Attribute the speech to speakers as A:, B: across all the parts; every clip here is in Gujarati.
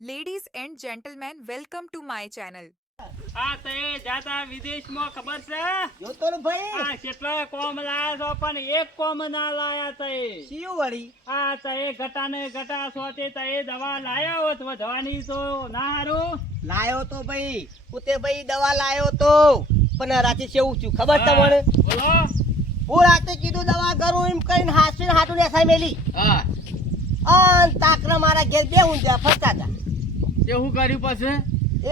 A: Ladies and gentlemen welcome to my channel
B: આ તે જાતા વિદેશમાં ખબર છે?
C: જોતો ને ભાઈ.
B: આ કેટલા કોમ લાયા છો પણ એક કોમ ના લાયા તે
C: શિયું વળી?
B: આ તે ઘટા ને ઘટા સોતે તે દવા લાયા હોત વધવાની તો ના હારું.
C: લાયો તો ભાઈ. પોતે ભાઈ દવા લાયો તો. પણ રાતે કેવું થયું ખબર તમને?
B: બોલો.
C: હું રાતે કીધું દવા કરું એમ કરીને હાસીને હાટું ને મેલી.
D: હા.
C: અન તાકરા મારા ઘેર બે ઊંધ્યા ફરતા હતા.
D: તે શું કર્યું પછી?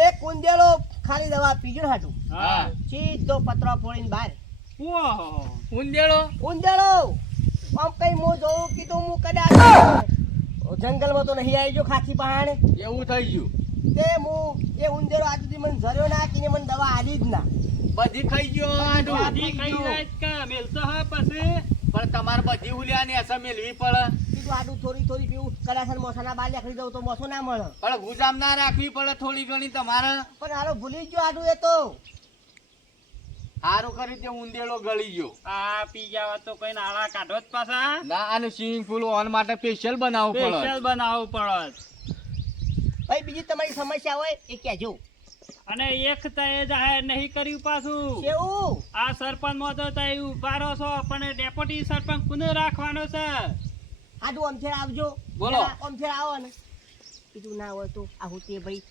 C: એક કુંદેલો ખાલી દવા પીજો હાટું.
B: હા.
C: સીધો પતરો ફોડીને બહાર.
B: ઓહો.
D: ઉંદેડો
C: ઊંધેલો આમ કઈ મો જોઉં કીધું હું કદાચ જંગલમાં તો નહીં આવી ગયો ખાખી પહાણે.
D: એવું થઈ ગયું.
C: તે હું એ ઉંદેરો આજ સુધી મને ઝર્યો ના કીને મને દવા આલી જ ના.
D: બધી ખાઈ ગયો આડું.
B: બધી ખાઈ જાય મેલતો હા પછી.
D: પણ તમારે બધી ઉલ્યા અસર મેળવી પડે.
C: કીધું આડું થોડી થોડી પીવું. કદાચ મોસાના બાર લેખડી દઉં તો મોસો ના મળે.
D: પણ ગુજામ ના રાખવી પડે થોડી ઘણી તમારે.
C: પણ હાલો ભૂલી ગયો આડું એ તો.
D: સારું કર્યું તે ઉંદેડો ગળી ગયો.
B: આ પી જાવ તો કઈ નાળા કાઢો જ પાછા.
D: ના આનું સ્વિમિંગ પુલ ઓન માટે સ્પેશિયલ બનાવવું પડે.
B: સ્પેશિયલ બનાવવું
C: ભાઈ બીજી તમારી સમસ્યા હોય એ કહેજો.
B: અને એક એ જાહેર નહીં કર્યું પાછું.
C: કેવું?
B: આ સરપંચમાં તો તઈ ઉભારો છો પણ ડેપ્યુટી સરપંચ કોને રાખવાનો છે?
C: આડું અમથેર આવજો.
D: બોલો.
C: અમથેર આવો ને. કીધું ના હોય તો આવું તે ભાઈ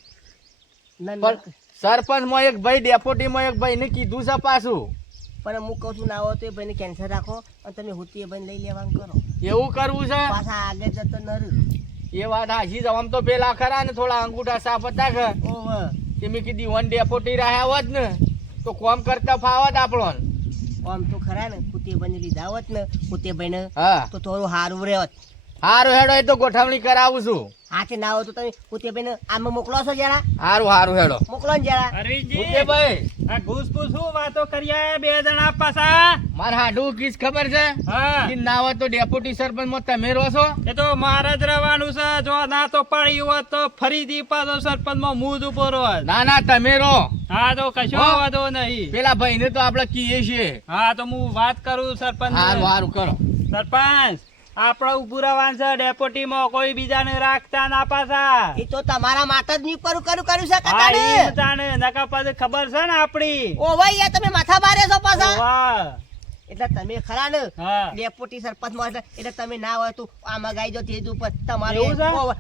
C: ના, ના.
D: પણ સરપંચમાં એક ભાઈ ડેપ્યુટી માં એક ભાઈ ને કીધું છે પાછું.
C: પણ હું કહું છું ના હોય તો એ ભાઈને કેન્સર રાખો અને તમે હુતી એ ભાઈ લઈ લેવાનું કરો.
D: એવું કરવું છે?
C: પાછા આગળ જતો નર.
D: એ વાત હાજી આમ તો પેલા ખરા ને થોડા અંગૂઠા સાફ હતા કે?
C: ઓવે
D: તે મેં કીધી વન ડે ફોટી રહ્યા હોત ને તો કોમ કરતા ફાવત આપણો
C: આમ તો ખરા ને પોતે બની લીધા હોત ને પોતે બને
D: હા.
C: તો થોડું સારું રહેત.
D: હારું હેડો એ તો ગોઠવણી કરાવું છું.
C: હાથે ના હોય તો તમે ભાઈને આમાં મોકલો છો જરા
D: હારું હારું હેડો.
C: મોકલો ને જરા
B: અરવિંદજી
D: ભાઈ
B: આ ઘૂસ ઘૂસ શું વાતો કર્યા બે જણા પાછા.
D: મારા હાડું કીસ ખબર છે?
B: હા.
D: ના હોય તો ડેપ્યુટી સરપંચમાં તમે રહો છો?
B: એ તો મારે જ રહેવાનું છે. જો ના તો પડી હોત તો ફરીથી પાછો સરપંચમાં મું જ ઊભો રહો
D: ના ના તમે રહો.
B: હા તો કશો. વાંધો નહીં.
D: પેલા ભાઈ ને તો આપડે કીએ છીએ.
B: હા તો હું વાત કરું સરપંચ
D: હારું હારું કરો.
B: સરપંચ આપણે ઉભું રહેવાનું છે ડેપોટી માં કોઈ બીજાને રાખતા ના પાછા.
C: એ તો તમારા માટે જ પર કરું કરું કર્યું છે
B: હા
C: કાકાને
B: નકા પાસે ખબર છે ને આપડી.
C: ઓ ભાઈ તમે માથા મારે છો પાછા?
B: વાહ
C: એટલે તમે ખરા ને? ડેપોટી સરપંચમાં એટલે તમે ના હોય તો આમાં ગાઈ જો તેજ ઉપર. તમારે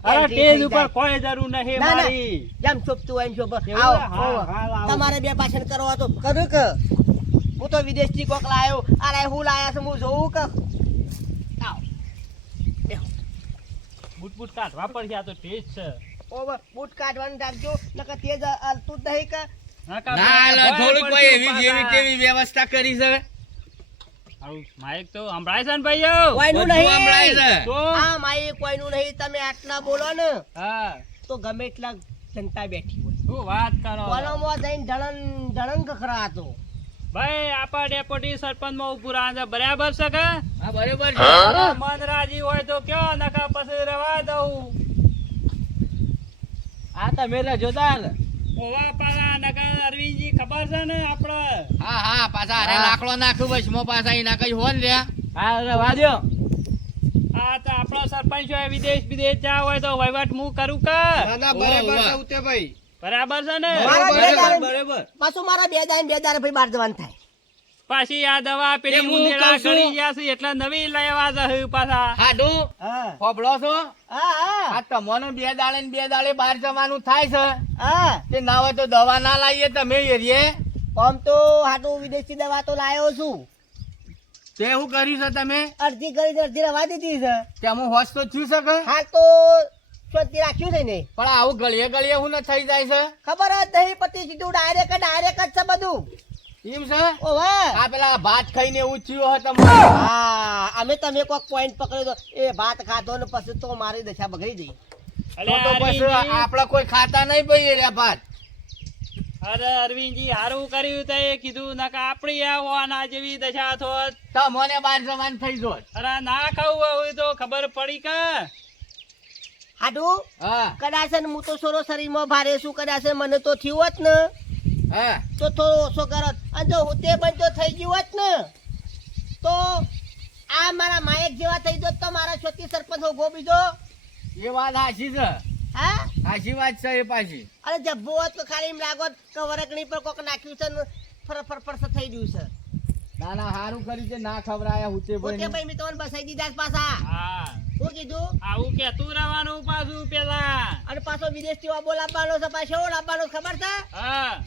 B: અરે તેજ ઉપર કોઈ જરૂર નહીં. મારી.
C: જેમ છોપતું હોય એમ ચોપ
B: એવું
C: આવો
B: છે? હા,
C: આવો.
B: હા, આવો.
C: તમારે બે પાછળ કરવા તો કરું કે? હું તો વિદેશથી કોક લાયો. અરે હું લાયા છું હું જોઉં કે આવો. બેહો.
B: બૂટ બૂટ કાઢ વાપર આ તો તેજ છે.
C: ઓવર બૂટ કાઢવાનું રાખજો નકર તેજ હાલતું જ નહીં કે.
D: ના થોડુંક ભાઈ એવી જેવી કેવી વ્યવસ્થા કરી છે
B: આવું માઇક તો સંભળાય છે ને ભાઈઓ?
C: કોઈનું
D: નહીં. સંભળાય છે.
B: તો?
C: આ કોઈનું નહીં તમે આટલા બોલો ને.
B: હા.
C: તો ગમે એટલા જનતા બેઠી હોય.
B: શું વાત કરો?
C: કોલમમાં જઈને ધણન કખરા હતો
B: ભાઈ આપા ડેપ્યુટી સરપંચમાં ઉભું રહ્યા છે. બરાબર છે કે?
D: બરાબર છે.
B: મન રાજી હોય તો કયો નકા પછી રવા દઉં?
D: હા તમે રહેજો તાર
B: ઓવા પાછા નકા અરવિંદજી ખબર છે ને આપડે?
D: હા હા પાછા અરે લાકડો નાખું બસ મો પાછા એના કઈ હોન રહ્યા.
B: હા રવા દો આ તો આપણો સરપંચ હોય વિદેશ વિદેશ જા હોય તો વહીવટ હું કરું કે?
D: બરાબર છે
B: બરાબર છે ને?
D: બરાબર
C: પાછું મારા બે દાય બે દાડે ભાઈ બાર જવાનું થાય.
B: પાછી આ દવા પેલી
D: મુંદેડા.
B: ગળી ગયા છે એટલે નવી લેવા જશે પાછા.
D: હાડું
C: હા.
D: ફોબળો છો?
C: હા હા.
D: આ તમને બે દાડે ને બે દાડે બહાર જવાનું થાય છે.
C: હા.
D: તે ના હોય તો દવા ના લાવીએ તમે એરીએ
C: આમ તો હાટુ વિદેશી દવા તો લાયો છું.
D: તે શું કર્યું છે તમે?
C: અડધી કરી અડધી રવા દીધી છે.
D: તે હું હોસ્ટ તો થયું છે હા
C: હાલ તો સ્વસ્તી રાખ્યું છે ને?
D: પણ આવું ગળીએ ગળીએ હું ન થઈ જાય છે?
C: ખબર જ નહીં પતી સીધું ડાયરેક્ટ ડાયરેક્ટ જ છે બધું.
D: એમ છે?
C: ઓહો.
D: આ પેલા ભાત ખાઈને એવું થયું
C: હા અમે તમે કોઈક પોઈન્ટ પકડ્યો તો એ ભાત ખાધો ને પછી તો મારી દશા બગડી
D: તો તો
B: અરવિંદજી,
D: આપડે કોઈ ખાતા નહીં ભાઈ રે રહ્યા ભાત.
B: અરે અરવિંદજી હારું કર્યું તે કીધું નકા આપણી આવવાના જેવી દશા થોત.
D: તમને બાર જવાન થઈ જોત.
B: અરે ના ખાવું હોય તો ખબર પડી કે?
C: હાટું
D: હા.
C: કદાચ ને હું તો સોરો શરીરમાં ભારે છું કદાચ મને તો થયું હોત ને.
D: હા.
C: તો થોડો ઓછો કરત અને જો તે બંધ તો થઈ ગયું હોત ને તો આ મારા માયક જેવા થઈ જોત તો મારા છોતી સરપંચ હોગો બીજો.
D: એ વાત સાચી છે.
C: હા?
D: સાચી વાત છે એ પાછી.
C: અરે જબ્બો હોત તો ખાલી એમ લાગો કે વરકણી પર કોક નાખ્યું છે ને ફર ફર ફર થઈ ગયું છે.
D: ના ના સારું કર્યું છે ના ખવડાયા હુતે
C: તે ભાઈ મેં તમને બસાઈ દીધા પાછા.
B: હા.
C: શું કીધું?
B: આવું કેતું રહેવાનું પાછું પેલા.
C: અને પાછો વિદેશથી આબો લાવવાનો છે પાછો લાવવાનો ખબર છે?
B: હા.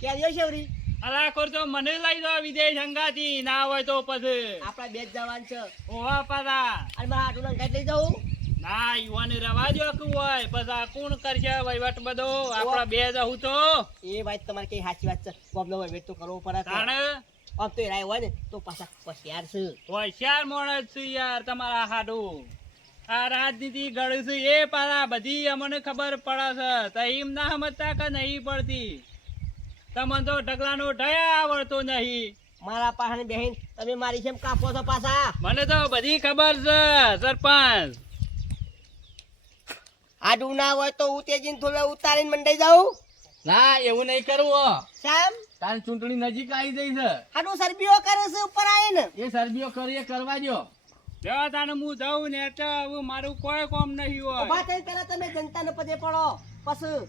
C: ક્યાં રહ્યો શેવરી?
B: અલા કોર મને લઈ દો વિદેશ હંગાથી ના હોય તો પછી.
C: આપણા બે જવાન છે.
B: ઓવા પાછા.
C: અને મારા લઈ જાઉં?
B: ના યુવાને રવા જો કે હોય. પછી આ કોણ કરશે વહીવટ બધો? આપડા બે જવું તો.
C: એ વાત તમારે કઈ સાચી વાત છે. તો કરવો પડે.
B: તાણે?
C: આમ તો રાય હોય ને તો પાછા હોશિયાર છે
B: હોશિયાર માણસ છે યાર તમારા હાડું આ રાજનીતિ ગળે છે એ પાછા બધી અમને ખબર પડે છે તહીમ ના સમજતા કે નહીં પડતી તમને તો ઢગલાનો ઢયા આવડતો નહીં
C: મારા પાસે બહેન તમે મારી જેમ કાપો છો પાછા
B: મને તો બધી ખબર છે સરપંચ
C: આડું ના હોય તો હું તેજીને થોડું ઉતારીને મંડાઈ જાઉં
D: ના એવું નહીં કરવું હો. તારી ચૂંટણી નજીક આવી જઈ છે.
C: આડું સરબીઓ કરે છે ઉપર આવીને.
D: એ સરબીઓ કરીએ કરવા દો
B: જો તાને હું જાઉં ને તો હવે મારું કોઈ કામ નહીં હોય.
C: ઊભા થઈ પેલા તમે જનતાને પદે પડો. પછી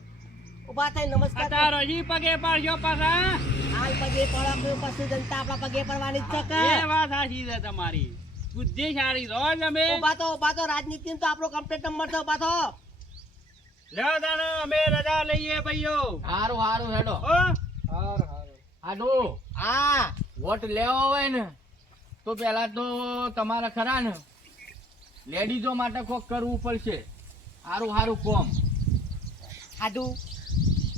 C: ઊભા થઈ નમસ્કાર કરો.
B: હજી પગે પડજો પાછા.
C: હાલ પગે પડો પછી જનતા આપણા પગે પડવાની જ છે?
B: એ વાત સાચી છે તમારી. બુદ્ધિશાળી રહો તમે
C: ઊભા તો ઊભા તો રાજનીતિ તો આપણો કમ્પ્લીટ નંબર છે ઊભા તો
B: લ્યો તાને અમે રજા લઈએ ભાઈઓ.
D: સારું સારું હેડો.
B: હો?
D: આડો
C: હા
D: વોટ લેવો હોય ને તો પહેલાં તો તમારે ખરા ને લેડીઝો માટે કોક કરવું પડશે. સારું સારું કોમ.
C: આડું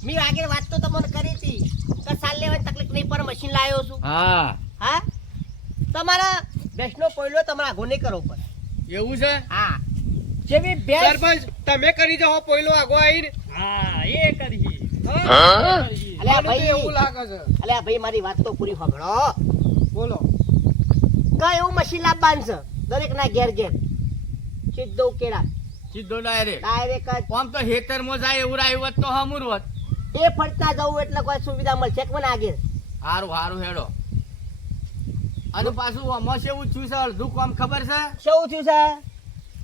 C: મેં આગળ વાત તો તમને કરી હતી. કે સાલ લેવાની તકલીફ નહીં પર મશીન લાવ્યો છું.
D: હા.
C: હા? તમારા બેસનો કોયલો તમારા આગો નહીં કરવો પડે.
D: એવું છે?
C: હા. જેવી બે
E: સરપંચ તમે કરી દો પોયલો આગો આવીને.
B: હા એ કરી
C: અલ્યા ભાઈ.
E: એવું લાગે છે.
C: અલ્યા ભાઈ મારી વાત તો પૂરી સાંભળો
E: બોલો.
C: કઈ એવું મશીન લાવવાનું છે? દરેક ના ઘેર ઘેર. સીધો ઉકેડા
D: સીધો ડાયરેક્ટ.
C: ડાયરેક્ટ
D: આમ તો હેતરમાં જાય એવું રાયવત હોત તો હમુરવત હોત.
C: એ ફરતા જવું એટલે કોઈ સુવિધા મળશે કે મને આગે
D: હારું હારું હેડો. અને પાછું આમાં છે એવું થયું છે? અડધું કામ ખબર છે?
C: શું થયું છે?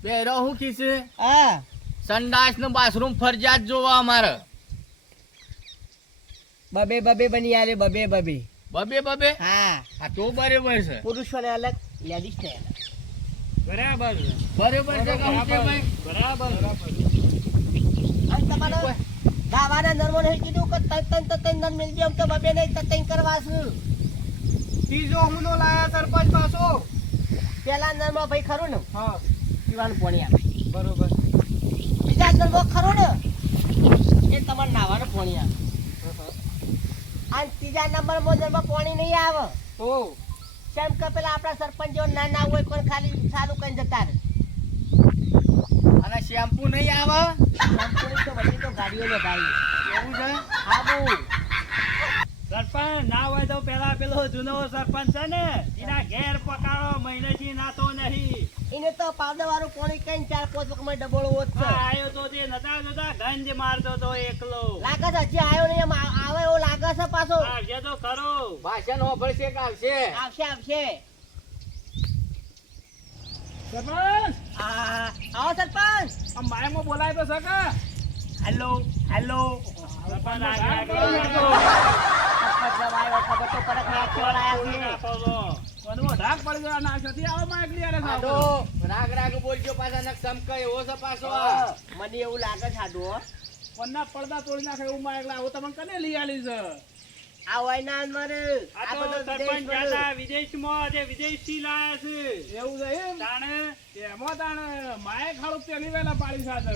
D: પહેરો હું કીધું છે
C: હા.
D: સંડાસનું બાથરૂમ ફરજિયાત જોવા અમારે.
C: બબે બબે બની આલે બબે બબે.
D: બબે બબે?
C: હા.
D: આ તો બરાબર છે.
C: પુરુષોને અલગ લેડીઝ ને અલગ.
B: બરાબર
D: બરાબર છે કે ઓકે ભાઈ?
B: બરાબર
C: તમારે દાવાના નર્મો નહીં કીધું કે તન તન તન તન મિલ મિલજે તો બબે નહીં તન તન કરવા છું.
E: ત્રીજો હુમલો લાયા સરપંચ પાછો.
C: પેલા નરમાં ભાઈ ખરું ને?
E: હા.
C: પીવાનું પાણી આપે.
E: બરોબર.
C: બીજા નરમો ખરું ને? એ તમારે નાવાનું પાણી આપે. અને ત્રીજા નંબરમાં નરમાં પાણી નહીં આવે.
E: ઓ.
C: કેમ કે પેલા આપણા સરપંચ જેવા ના ના હોય પણ ખાલી સારું કઈ જતા રહે.
D: અને શેમ્પુ નહીં આવે?
C: શેમ્પુ તો બધી તો ગાડીઓ લે ભાઈ.
D: એવું છે?
C: આવું
B: સરપંચ ના હોય તો પેલા પેલો જૂનો સરપંચ છે ને એના ઘેર પકાડો મહિનેથી નાતો નહીં.
C: એને તો પાવડર વાળું પાણી કઈ ચાર પાંચ વખત ડબોળો હોત
B: આવ્યો તો તે નતા ગંજ મારતો તો એકલો.
C: લાગે છે હજી આવ્યો નહીં એમ આવે એવો લાગે છે પાછો.
B: આવશે તો ખરો.
D: ભાષણ હોભળશે કે આવશે?
C: આવશે આવશે.
B: સરપંચ!
C: આ આવો સરપંચ.
B: આ માયમાં બોલાય તો સકા
C: હેલો હેલો.
B: સરપંચ
C: ખબર તો આયા છે.
B: ઢાક પડી ગયો ના છતી આવો માં એકલી આરે સાવ.
D: રાગ રાગ બોલજો પાછા નક સમક એવો છે પાછો
C: મને એવું લાગે છે
B: પન્ના પડદા તોડી નાખે એવું માં એકલા આવું તમને કને લઈ આલી છે?
C: આ વયના અંદર
B: આ
C: આ બધો
B: સરપંચ
C: વિદેશ
B: વિદેશમાં તે વિદેશથી લાયા છે.
E: એવું છે એમ?
B: તાણે એમાં તાણે માએ ખાડું પેલી વેલા પાડી સાથે.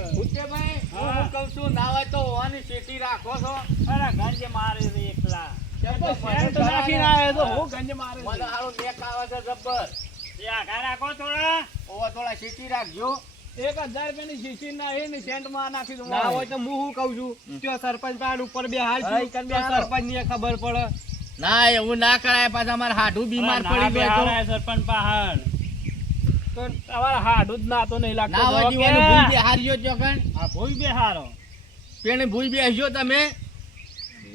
D: હું કહું છું ના હોય તો હોવાની સીટી રાખો છો.
B: અરે ગંજ મારે છે એકલા.
D: તો
B: સેન્ટ
D: મને
B: નાખીને આવ્યો તો હું ગંજ મારે
D: મને
B: છે
D: નેક આવે છે જબ્બર
B: એ આઘા રાખો થોડા
D: ઓવા થોડા સીટી રાખજો
B: એક હજાર રૂપિયાની શીશી ના એની સેન્ટમાં નાખી દઉં
E: ના હોય તો હું શું કહું છું ત્યાં સરપંચ પાસે ઉપર બે હાલ
C: હા, ઈ કન બે હાલો.
E: સરપંચની ખબર પડે
D: ના એવું ના કરાય પાછા અમારે હાડું બીમાર પડી ગયું તો
B: સરપંચ પહાડ તો તમારા હાડું જ નાતો નહીં લાગતો
D: ના હોય
B: તો?
D: ભૂઈ બેહારજો ચોકન
B: આ ભૂઈ બેહારો
D: પેણે ભૂઈ તમે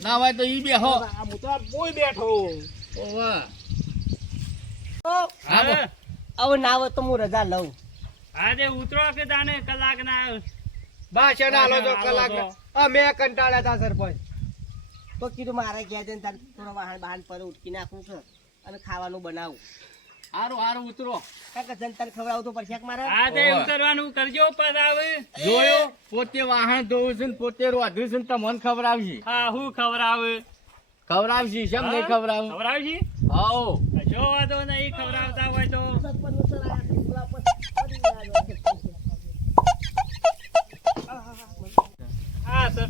D: ના હોય તો ઈ બેહો
B: આ હું તો ભૂઈ બેઠો
D: ઓવા.
C: તો
D: હા. બો.
C: હવે ના હોય તો હું રજા લઉં.
B: આજે ઉતરો કે તાને કલાક ના
E: ભાષણ આલો છો
B: ભાષણ આલો
E: કલાક
B: છો.
E: અમે કંટાળ્યા હતા સરપંચ.
C: તો કીધું મારે ઘેર જઈને તારે થોડો વાહન બહાર પર ઉટકી નાખું છે અને ખાવાનું બનાવું.
D: હારું હારું ઉતરો
C: કાકા જનતાને ખવડાવવું તો પડશે મારે
B: આ તે ઉતરવાનું કરજો પરાવ
D: જોયો પોતે વાહન ધોવું છે ને પોતે રોધું છે ને તમને ખવડાવશે
B: હા હું ખવડાવે
D: ખવડાવશે શેમ નહીં ખવડાવું
B: ખવડાવજી
D: આવો
B: જો વાંધો નહીં ખવડાવતા હોય તો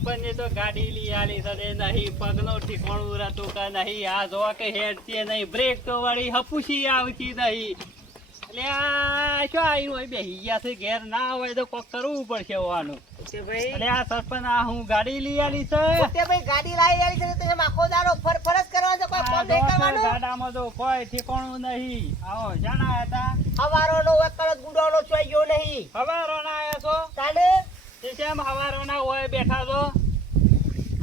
C: સરપંચનું સર આયા છે, પેલા પર પડી ગયા
B: આ સરપંચે તો ગાડી લઈ આલી સાથે નહીં પગનો ઠીકોણું રહેતું કે નહીં આ જોવા કે હેડતી નહીં બ્રેક તો વળી હપુસી આવતી નહીં. એટલે આ શું આવ્યું હોય બેહી ગયા છે ઘેર ના હોય તો કોક કરવું પડશે હોવાનું. એટલે આ સરપંચ આ હું ગાડી લઈ આલી છે.
C: તે ભાઈ ગાડી લાવી આવી છે ને તમે આખો દાડો ફર ફર કરવા છે કોઈ ફોન
B: જો
C: નહીં
B: છે
C: કરવાનું
B: ગાડામાં તો કોઈ ઠીકોણું નહીં. આવો જાણા હતા.
C: હવારોનો ગુડો નો ચોઈ ગયો નહીં.
B: હવારોના આયા છો?
C: તાને
B: તે કેમ હવારોના હોય બેઠા છો?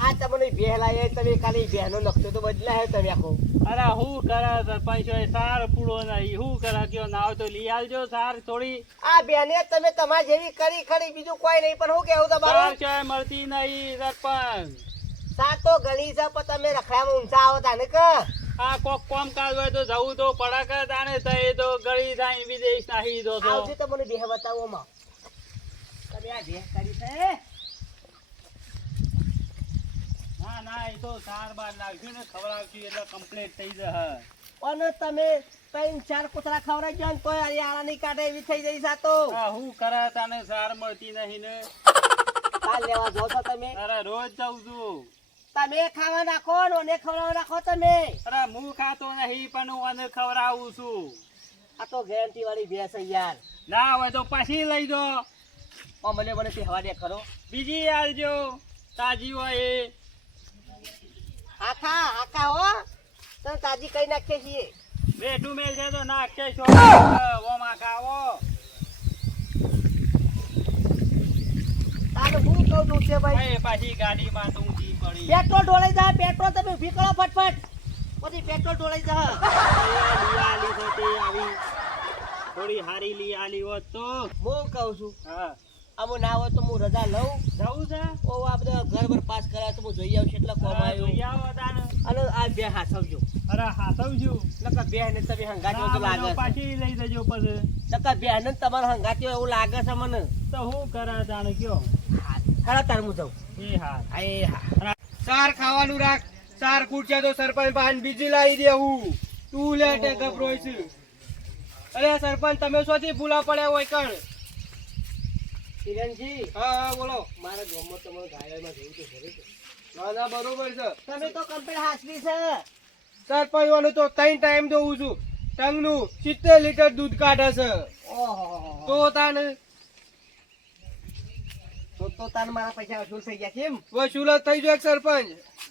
C: આ તમને બેહલા એ તમે ખાલી બેહનો નકશો તો બદલાયો તમે આખો.
B: અરે હું કરે સરપંચ હોય સાર પૂળો નહીં. હું કરે કયો નાવ તો લઈ આવજો સાર થોડી.
C: આ બેને તમે તમારી જેવી કરી ખરી બીજું કોઈ નહીં પણ હું કેવું
B: સાર
C: તમારું
B: ક્યાંય મળતી નહીં સરપંચ.
C: સાત તો ગણી છે પણ તમે રખડામાં ઊંચા આવો તાને કે?
B: આ કોક કોમ કાજ હોય તો જવું તો પડક કે તાને થઈ તો ગળી જાય વિદેશ નાહી દો તો
C: આવજો તો મને બેહ બતાવો માં
B: ના ના એ તો સાર બાર નાખ્યું ને ખવડાવશું એટલે કમ્પ્લીટ થઈ જશે
C: અને તમે ત્રણ ચાર કૂતરા ખવડાવી ગયો ને તોય આ કાઢે એવી થઈ જઈ સાતો
B: હું કરે તને સાર મળતી નહીં ને.
C: કાલ લેવા જો છો તમે?
B: અરે રોજ જઉં છું.
C: તમે ખાવા નાખો ને ખવડાવ ખવડાવવા નાખો તમે.
B: અરે હું ખાતો નહીં પણ હું ખવડાવું છું.
C: આ તો ગેરંટી વાળી ભેંસ યાર.
B: ના હોય તો પાછી લઈ દો
C: મને મને પહેવા દે ખરો.
B: બીજી આવજો. તાજી હોય. એ
C: આખા આખા હો. તો તાજી કઈ નાખીએ છીએ?
B: બેઠું મેલ છે તો નાખે છો. ઓમાં ટૂંકી પડી.
C: પેટ્રોલ ઢોળાઈ જાય પેટ્રોલ તમે ઊભી કરો ફટફટ. પછી પેટ્રોલ ઢોળાઈ જાય
B: આવી. થોડી હારી લી આલી હોત તો.
C: હું કહું છું
B: હા.
C: આમ ના હોય તો હું રજા લઉં.
B: જવું છે?
C: ઓ આ બધા ઘર પર પાસ કરાય તો હું જોઈ આવું એટલે કોમ
B: હા,
C: આવ્યું. અને આ બે હાથવજો.
B: અરે હાથવજો.
C: નકર બે ને તમે હંગાતી હોય તો લાગે
B: પાછી લઈ જજો પછી.
C: છે નકર બે ને તમારે હંગાતી હોય એવું લાગે છે મને.
B: તો હું કરા જાણે કયો?
C: ખરા તાર હું જાઉં.
B: એ હા
C: હા એ હા
E: સાર ખાવાનું રાખ. સાર કૂટશે તો સરપંચ બહાન બીજી લાવી દેવું તું લેટે ગભરોય છે. અરે સરપંચ તમે શોથી ભૂલા પડ્યા હોય કણ?
C: કિરણજી.
E: હા હા બોલો.
C: મારા ગામમાં તમારે ગાયોમાં જવું તો ખરે છે
E: ના ના બરોબર છે.
C: તમે તો કમ્પ્લીટ હાસવી છે.
E: સરપંચવાનું તો ત્રણ ટાઈમ દઉં છું. ટંગનું સિત્તેર લીટર દૂધ કાઢે છે. તો તાને
C: તો તો તાર મારા પૈસા વસૂલ થઈ ગયા કેમ
E: વસૂલત થઈ જાય સરપંચ.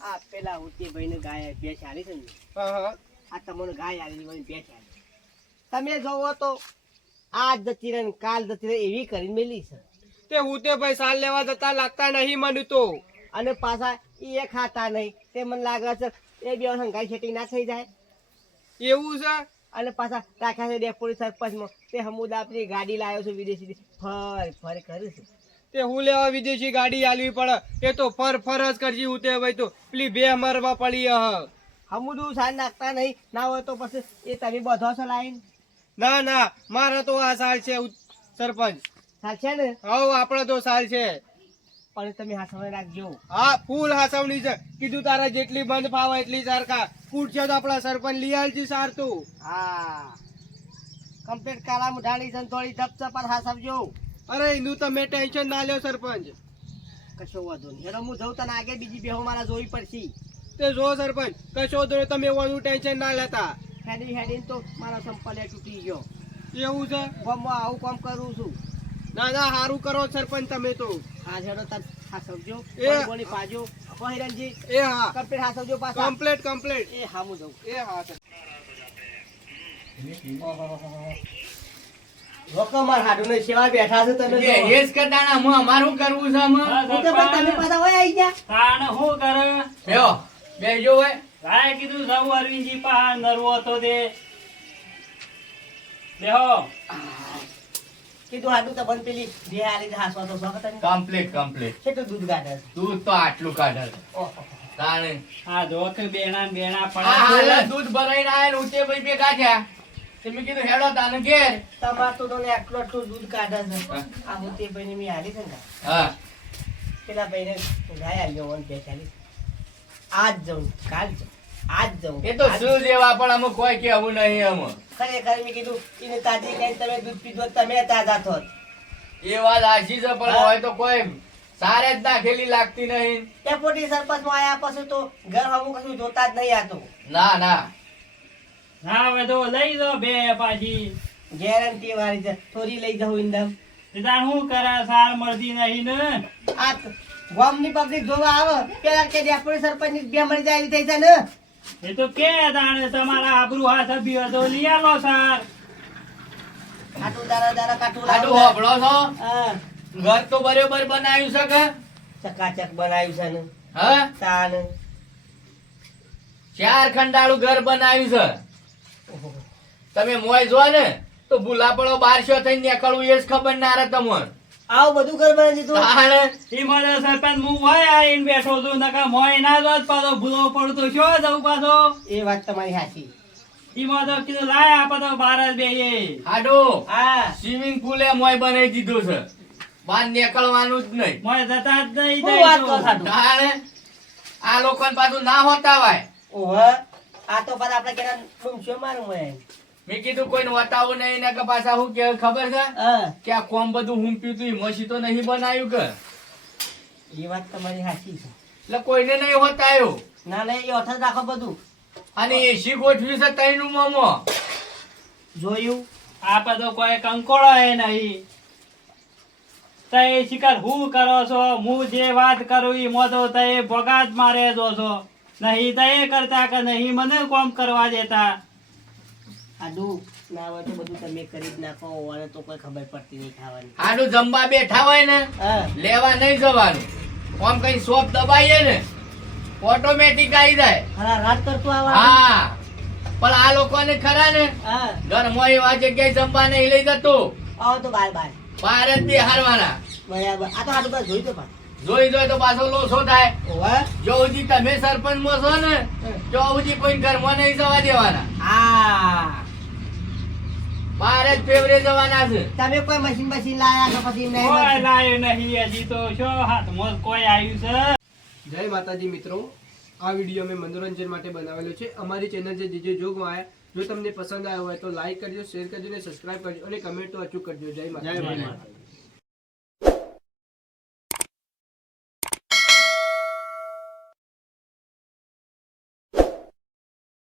C: આ પેલા ઉતી ભાઈ ને ગાય બે ચાલી છે ને?
E: હા હા.
C: આ તમને ગાય આલી મને બે ચાલી તમે જોવો તો આજ દ રહે કાલ દ રહે એવી કરીને મેલી છે.
E: તે હું તે ભાઈ સાલ લેવા જતા લાગતા નહીં મને તો.
C: અને પાછા એ ખાતા નહીં. તે મને લાગે છે એ બે હંગાઈ ખેતી ના થઈ જાય.
E: એવું છે?
C: અને પાછા રાખ્યા છે ડેપોડી સરપંચમાં. તે હમુદ આપની ગાડી લાવ્યો છે વિદેશી ફર ફર કરે છું.
E: તે હું લેવા વિદેશી ગાડી આલવી પડે. એ તો ફર ફર જ કરજી હું તે ભાઈ તો. પેલી બે મરવા પડી હ
C: હમુદું સાર નાખતા નહીં. ના હોય તો પછી એ તમે બધો છો લાઈન.
E: ના ના. મારા તો આ સાલ છે સરપંચ.
C: ચાલશે ને?
E: હવ આપડે તો સાર છે.
C: પણ તમે હા રાખજો.
E: હા ફૂલ હાસવણી છે. કીધું તારા જેટલી બંધ ફાવે એટલી સરખા. કૂટશે તો આપણા સરપંચ લઈ આલજી સાર તું.
C: હા. કમ્પ્લીટ કાળા મુઢાણી છે થોડી ધપચપ પર હાસવજો
E: અરે એનું તમે ટેન્શન ના લ્યો સરપંચ.
C: કશો વાંધો નહીં. હેડો હું જઉં તને આગળ બીજી બેહો મારા જોવી પડશે.
E: તે જો સરપંચ કશો તો તમે એવાનું ટેન્શન ના લેતા.
C: હેડી હેડીને તો મારા સંપલે તૂટી ગયો.
E: એવું છે?
C: બમ આવું કામ કરું છું.
E: ના ના સારું કરો સરપંચ તમે તો.
C: હા હેડો તને હા
E: એ-
C: બોલી પાજો. બહિરનજી
E: એ હા.
C: કમ્પ્લીટ હા સમજો પાછા.
E: Complete complete.
C: એ હા હું જઉં.
E: એ હા સર.
C: લોકો માર હાડું ને સેવા બેઠા છે તમે
D: એ હેસ કરતાના હું અમારું કરવું છે આમાં?
B: હું
C: તો તમે પાછા હોય આવી ગયા.
B: તાણે હું કરે?
D: બેહો, બેહજો હોય.
B: ભાઈ કીધું જવું અરવિંદજી પા નરવો હતો તે. બેહો.
C: કીધું હાડું તો બંધ પેલી જે હાલી હાસવા તો શોખ તમે
D: કમ્પ્લીટ કમ્પ્લીટ
C: કેટલું દૂધ કાઢે
D: દૂધ તો આટલું કાઢે તાણે.
B: આ જોક બેના ને બેના
D: આ
B: પડે.
D: દૂધ ભરાઈને આયા ને ઊંચે ભાઈ ભેગા થયા તે મેં કીધું હેડો તાને ઘેર.
C: તમાર તો તને આટલું આટલું દૂધ કાઢે છે. આ મોતી ભાઈને મેં હાલી છે ને.
D: હા.
C: પેલા ગાય આલ્યો વન બે ચાલી આજ જઉં કાલ જઉં. આજ જવું.
D: એ તો શું જેવા. પણ અમુક કોઈ કેવું નહીં અમે
C: ખરેખર મેં કીધું એને તાજી કઈ તમે દૂધ પીધો તમે તાજા થોત.
D: એ વાત આજી છે પણ હોય તો કોઈ સારે જ નાખેલી લાગતી નહીં.
C: તે પોટી સરપંચમાં આયા પછી તો ઘર હમું કશું જોતા જ નહીં આતો.
D: ના ના.
B: ના હવે તો લઈ દો બે પાછી.
C: ગેરંટી વાળી છે. થોડી લઈ જાઉં ઇન્દમ
B: તાર શું કરે? સાર મળતી નહીં ને.
C: આ ગામની પબ્લિક જોવા આવે પેલા કે ડેપોટી સરપંચની બે મળી જાય એવી થઈ છે ને.
B: એ તો કે તાણે તમારા આબરૂ હા અભી તો લઈ આલો સર
C: ખાટું દારા દારા કાટુ
D: આટલું
C: લાવો
D: છો ઘર તો બરોબર બનાવ્યું છે કે?
C: ચકાચક બનાવ્યું છે ને.
D: હા?
C: તાન
D: ચાર ખંડાળું ઘર બનાવ્યું છે. તમે મોય જો ને તો ભૂલાપડો બારસો થઈને નીકળવું એ જ ખબર ના રહે તમને.
C: આવું બધું દીધું.
D: તાણે
B: ઈ મને સરપંચ હું હોય આઈને બેઠો છું નકા મોય ના જોત પાછો ભૂલો પડતો છો જવું પાછો?
C: એ વાત તમારી સાચી.
B: ઈ કીધું લાય આપે તો બાર જ બેહીએ.
D: હાડો
C: હા.
D: સ્વિમિંગ પુલે મોય બનાવી દીધું છે. બહાર નીકળવાનું જ નહીં.
B: મોય જતા જ નહીં
C: શું વાત. કરો ખાટું?
D: તાણે આ લોકોને પાછું ના હોતા હોય.
C: ઓહો આ તો પાછા આપણે કેના ડૂમશો મારું મેં
D: મેં કીધું કોઈને વતાવું નહીં ને કે પાછા હું કે ખબર છે?
C: હા.
D: કે આ કોમ બધું હું પીતું મસી તો નહીં બનાવ્યું કે.
C: એ વાત તમારી સાચી છે.
D: એટલે કોઈને નહીં હોતાયું
C: ના ના એ ઓઠ રાખો બધું.
D: અને એસી ગોઠવી છે તૈનું મોમો?
C: જોયું.
B: આ બધો કોઈ કંકોળો એ નહીં. તય શિકાર હું કરો છો? હું જે વાત કરું ઈ મોતો તય ભોગા જ મારે જો છો. નહીં તઈ કરતા કે નહીં મને કોમ કરવા દેતા?
C: આડુ. ના હોય તો બધું તમે કરી જ નાખો ઓવાને તો કોઈ ખબર પડતી નહીં ખાવાની.
D: આડું જમવા બેઠા હોય ને લેવા નહીં જવાનું. આમ કઈ સોપ દબાઈએ ને ઓટોમેટિક આવી જાય.
C: ખરા રાત કરતું આવા.
D: હા. પણ આ લોકોને ખરા ને ઘરમાં એવા જગ્યાએ જમવા નહીં લઈ જતો.
C: આવો તો બાર બાર.
D: બહાર જ બેહારવાના.
C: બરાબર. આ તો આટલું બધું જોઈ તો
D: જોઈ જોઈ તો પાછો લોસો થાય. જો સુધી તમે સરપંચમાં છો ને જો સુધી કોઈ ઘરમાં નહીં જવા દેવાના.
C: હા.
D: બહાર જ ફેવરે જવાના છે.
C: તમે કોઈ મશીન મશીન લાયા છો પછી નહીં
B: કોઈ
C: મળતું.
B: નહીં હજી તો શું હાથમાં કોઈ આવ્યું છે?
E: જય માતાજી મિત્રો. આ વીડિયો અમે મનોરંજન માટે બનાવેલો છે. અમારી ચેનલ છે જીજે જોગમાં જો તમને પસંદ આવ્યો હોય તો લાઈક કરજો શેર કરજો અને સબસ્ક્રાઇબ કરજો અને કમેન્ટ તો અચૂક કરજો. જય માતા
C: જય માતાજી.